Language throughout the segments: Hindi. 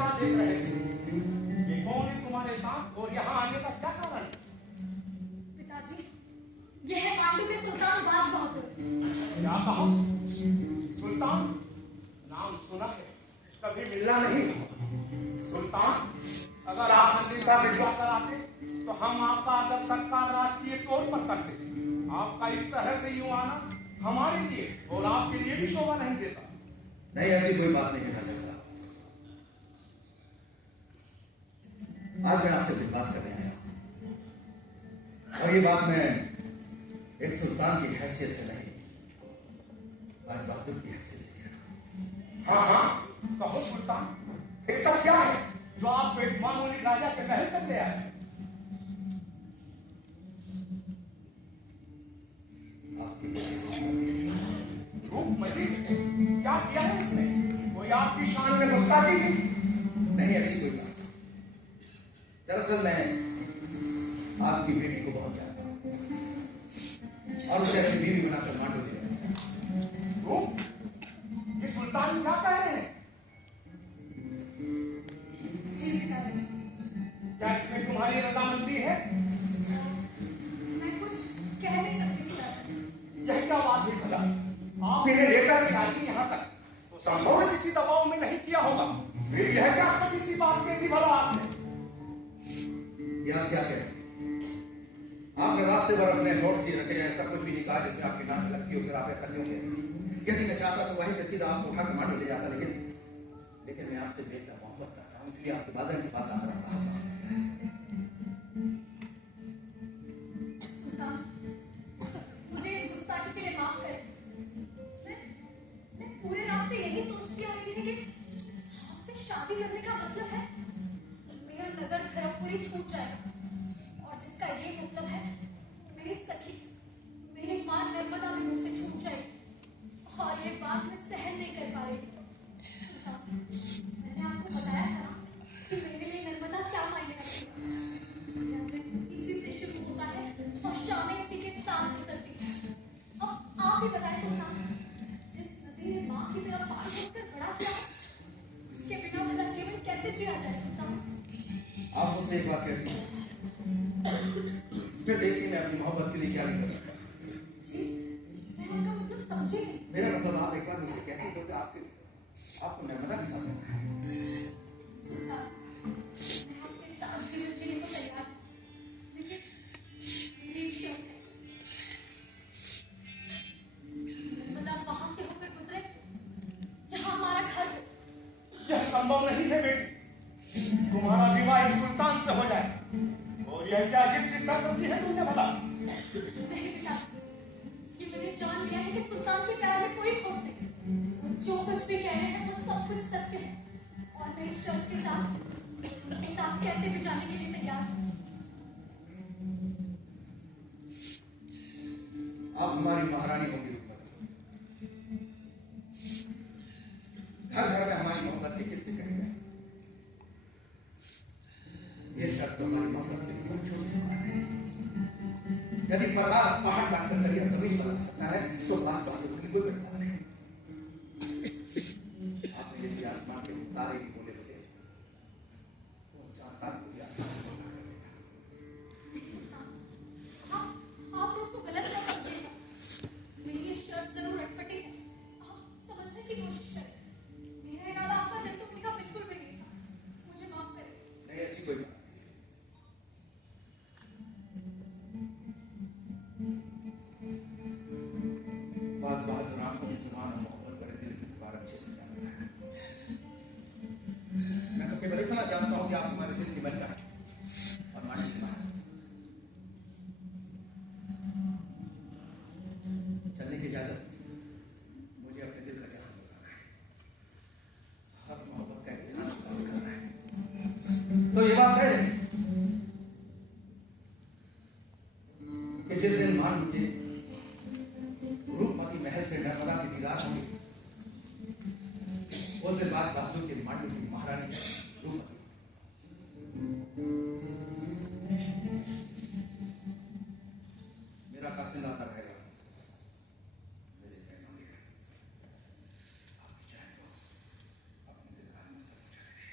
यहाँ देख रहे थे। ये कौन है तुम्हारे साथ और यहाँ आने का क्या कारण है? पिताजी, ये है पांडु के सुल्तान बाज बहादुर। क्या कहो? सुल्तान नाम सुना है, कभी मिलना नहीं। सुल्तान, अगर आप संदेशा भिजवा कर आते तो हम आपका आदर सत्कार राष्ट्रीय तौर पर करते। आपका इस तरह से यूं आना हमारे लिए और आपके लिए भी शोभा नहीं देता। नहीं, ऐसी कोई बात नहीं है राजा साहब। आज मैं आपसे कुछ बात करने आया हूं, और ये बात मैं एक सुल्तान की हैसियत से नहीं, बाज बहादुर की हैसियत से कह रहा हूं। हाँ हाँ, कहो सुल्तान, ऐसा क्या है जो आप एक मामूली राजा के महल तक ले आए? रूपमती, क्या किया है इसने? कोई आपकी शान में गुस्ताखी की? नहीं, ऐसी कोई बात। दरअसल मैं आपकी बेटी को बहुत चाहता हूं और उसे अपनी बीवी बनाकर मांडू दे रहा हूं। ये सुल्तान क्या कह रहे हैं? जी पिताजी। क्या इसमें तुम्हारी रजामंदी है? मैं कुछ कह नहीं सकती पिताजी। यह क्या बात हुई भला? आप इन्हें लेकर के आई यहाँ तक तो संभव है किसी दबाव में नहीं किया होगा। फिर यह क्या किसी बात के थी भला आपने? ये आप क्या कह रहे हैं? आपने रास्ते पर अपने नोट से रखे ऐसा कुछ भी नहीं कहा जिसमें आपकी नाक लगती हो, फिर आप ऐसा क्यों कह रहे हैं? यदि मैं चाहता तो वहीं से सीधा आपको उठाकर मांडू ले जाता, लेकिन मैं आपसे बेहतर मोहब्बत करता हूँ, इसलिए आपके बादल के पास आकर रहा हूँ। सुल्तान, मुझे इस गुस्ताखी के लिए माफ करें। मैं पूरे रास्ते यही सोचती आ रही थी कि आपसे शादी करने का मतलब है मेरा नगर खरगपुरी छूट जाएगा, और जिसका ये मतलब है मेरी सखी, मेरी मां नर्मदा भी मुझसे छूट जाएगी, और ये बात मैं सहन नहीं कर पा रही। सुल्तान, मैंने आपको बताया था ना कि मेरे लिए नर्मदा क्या मायने रखती है। मेरा दिन इसी से शुरू होता है और शामें इसी के साथ गुजरती है। अब आप ही बताएं सुल्तान, जिस नदी ने मां की तरह पार होकर बड़ा किया, उसके बिना मेरा जीवन कैसे जिया जाए सुल्तान? आप मुझसे एक बात कहती हैं, फिर देखिए मैं अपनी मोहब्बत के लिए क्या नहीं कर सकता। जी, मैं आपका मतलब समझी नहीं। मेरा मतलब आप एक बार मुझसे कहती हो कि आपको नर्मदा के साथ रहना है। सुल्तान, मैं आपके साथ जीवन जीने को तैयार हूं, लेकिन मेरी एक शर्त है। नर्मदा वहां से होकर गुजरे जहां हमारा घर हो। यह संभव नहीं है बेटी। तुम्हारा विवाह इस सुल्तान से हो जाए और यह क्या अजीब सी शर्त रखी है तुमने भला? नहीं बेटा, ये मैंने जान लिया है कि सुल्तान के प्यार में कोई खोट नहीं। वो जो कुछ भी कह रहे हैं वो सब कुछ सत्य है, और मैं इस शर्त के साथ उनके साथ कैसे भी जाने के लिए तैयार हूँ। आप हमारी महारानी होंगी। घर घर में हमारी मोहब्बत की किससे कहेंगे? ये शर्त तो हमारी मोहब्बत की बहुत छोटी सी बात है। यदि फरहाद पहाड़ काटकर दरिया सभी बना सकता है तो बात बहादुर की कोई बड़ी बात नहीं। आपने यदि आसमान के तारे भी बोले होते तो चार तारे को याद आप लोग को गलत ना समझिएगा। मेरी ये शर्त जरूर अटपटी है, आप समझने की कोशिश करें। मेरा इरादा आपका दिल तोड़ने का बिल्कुल भी नहीं था, मुझे माफ करें। नहीं, ऐसी कोई बात। बाज बहादुर आंखों की जुबान और मोहब्बत बड़े दिल की पुकार अच्छे से जानता है। मैं तो केवल इतना जानता हूं कि आप हमारे दिल की बच्चा और माने की मां। चलने की इजाजत, मुझे अपने दिल का ज्ञान बसाना है, हक मोहब्बत का इम्तिहान पास करना है। तो ये बात है कि जिस दिन मान मुझे रूपमती महल से नर्मदा की दीदार होगी, उस दिन बाज बहादुर के मांडू की महारानी रूपमती। मेरा कासिंदा आता रहेगा, मेरे पैगाम लेकर। आप चाहे तो अपने दिल का मसला पूछा करें।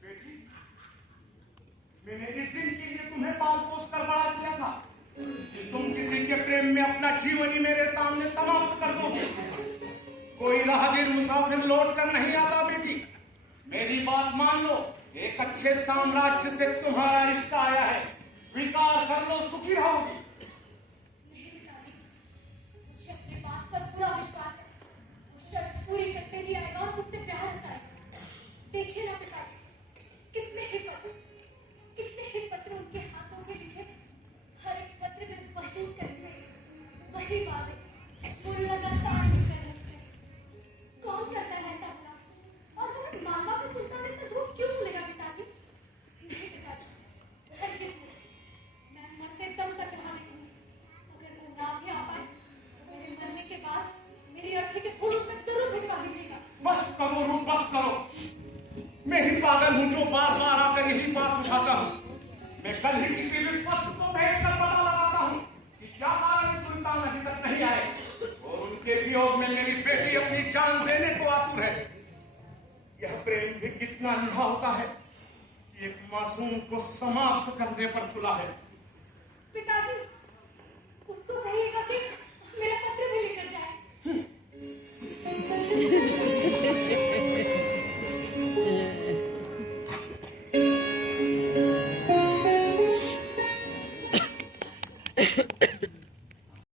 बेटी, मैंने इस दिन के लिए तुम्हें पाल पोस कर बड़ा किया था कि तुम किसी के प्रेम में अपना जीवन ही मेरे सामने समाप्त कर दोगे। कोई राहगीर मुसाफिर लौट कर नहीं आता बेटी। मेरी बात मान लो, एक अच्छे साम्राज्य से तुम्हारा रिश्ता आया है, स्वीकार कर लो, सुखी रहोगी। नहीं पिताजी, मुझे अपने पास पर पूरा विश्वास है। वो शर्त पूरी करते ही आएगा और मुझसे प्यार रचाएगा। देखिए ना पिताजी, कितने ही पत्र उनके हाथों के लिखे। हर एक पत्र में वही कस्में, वही वादे, वो लगातार लिखते रहते हैं। कौन करता है ऐसा भला? और हमें मालवा के सुल्तान ऐसा झूठ क्यों बोलेगा पिताजी? नहीं पिताजी, हरगिज़ नहीं। मैं मरते दम तक रहा देखूंगी। अगर वो ना भी आ पाए तो मेरे मरने के बाद मेरी अर्थी के फूल तक जरूर भिजवा दीजिएगा। बस करो रूप, बस करो। मैं ही पागल हूं जो बार बार आकर यही बात उठाता हूं। मैं कल ही किसी भी फस्त को भेजकर पता लगाता हूं कि क्या कारण है सुल्तान अभी तक नहीं आए और उनके वियोग में मेरी बेटी अपनी जान देने को आतुर है। यह प्रेम भी कितना अंधा होता है कि एक मासूम को समाप्त करने पर तुला है। पिताजी, उसको कहिएगा कि